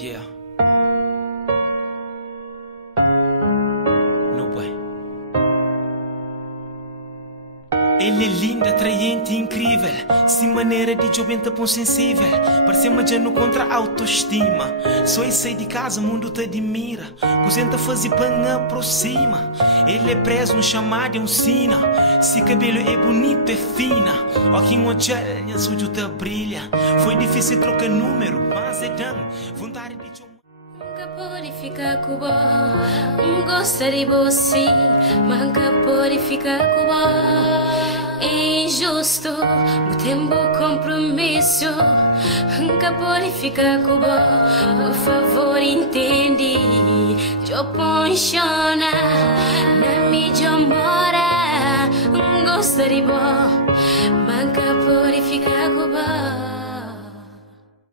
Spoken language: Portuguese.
Yeah. No way. Ele é linda, atraente e incrível. Sem maneira de jovem tão sensível. Parece majano contra a autoestima. Só e sai de casa, o mundo te admira. Cozenta fazer pan aproxima. Ele é preso no chamado e um sina. Se cabelo é bonito, é fina. Aqui em hotel, azul te brilha. Foi difícil trocar número, mas é dano. Vontade de Nunca pode ficar com o gosta de você, nunca pode ficar com o é injusto, o tempo compromisso, nunca pode ficar com o por favor entende, eu ponchona, na mídia mora, gosta de nunca pode ficar com o